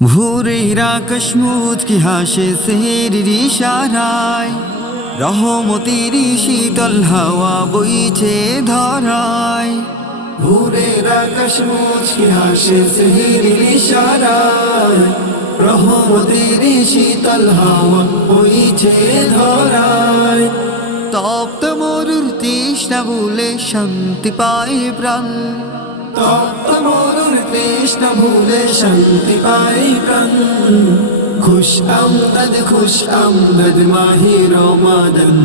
ভোরের আকাশ মুচকি হাসে সেহরির ইশারায়, রহমতের শীতল হাওয়া বইছে ধরায়। ভোরের আকাশ মুচকি হাসে সেহরির ইশারায়, রহমতের শীতল হাওয়া বইছে ধরায়। তপ্ত মরুর তৃষ্ণা ভুলে শান্তি পায় প্রাণ, তপ্ত মরুর তৃষ্ণা ভুলে শান্তি পাই প্রাণ। খুশ আমদদ মাহে রমাদান,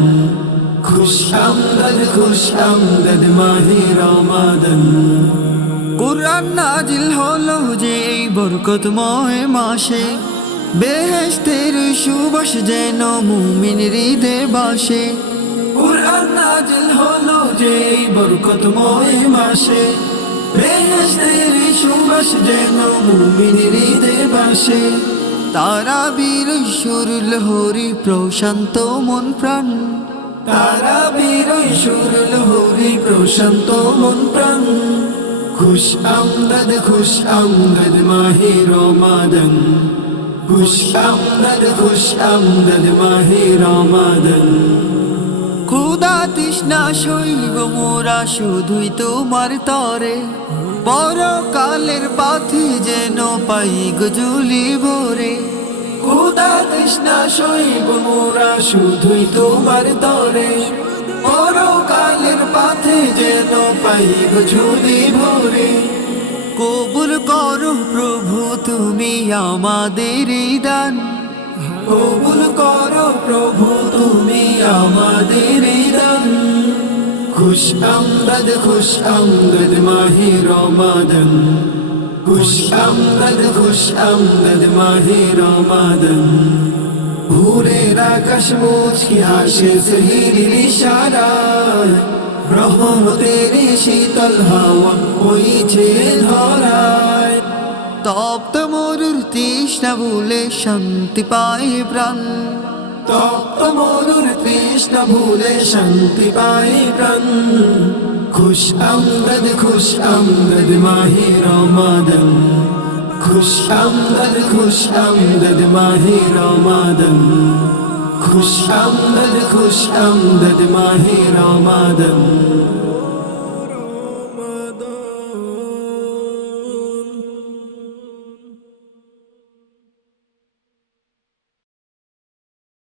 খুশ আমদদ মাহে রমাদান। কুরআন নাজিল হলো যে এই বরকতময় মাসে, বেহেশতের সুবাস যেন মুমিন হৃদয়ে বাসে। কুরআন নাজিল হলো যে এই বরকতময় মাসে, বেহেশতের সুবাস যেন মুমিন হৃদয়ে বাসে। তারাবীর সুর লহরী প্রশান্ত মন প্রাণ, তারাবীর সুর লহরী প্রশান্ত মন প্রাণ। খুশ আমদদ মাহে রমাদান, খুশ আমদদ মাহে রমাদান। ক্ষুধা তৃষ্ণা শৈব মোরা শুধুই তোমার তরে, পরকালের পাথি যেন পাই গজুলি ভরে। ক্ষুধা তৃষ্ণা সইব মোরা শুধুই তোমার তরে, পরকালের পাথে যেন পাইব ঝুলি ভরে। কবুল করো প্রভু তুমি আমাদের এই দান, কবুল করো প্রভু তুমি আমাদের এই দান। খুশ আমদদ মাহে রমাদান, খুশ আমদদ মাহে রমাদান। ভোরের আকাশ মুচকি হাসে সেহরির ইশারায়, রহমতের শীতল হাওয়া বইছে ধরায়। তপ্ত মরুর তৃষ্ণা ভুলে শান্তি পায় প্রাণ, তপ্ত মরুর তৃষ্ণা ভুলে শান্তি পাই প্রাণ। খুশ আমদদ মাহে রমাদান, খুশ আমদদ মাহে রমাদান। খুশ আমদদ মাহে রমাদান।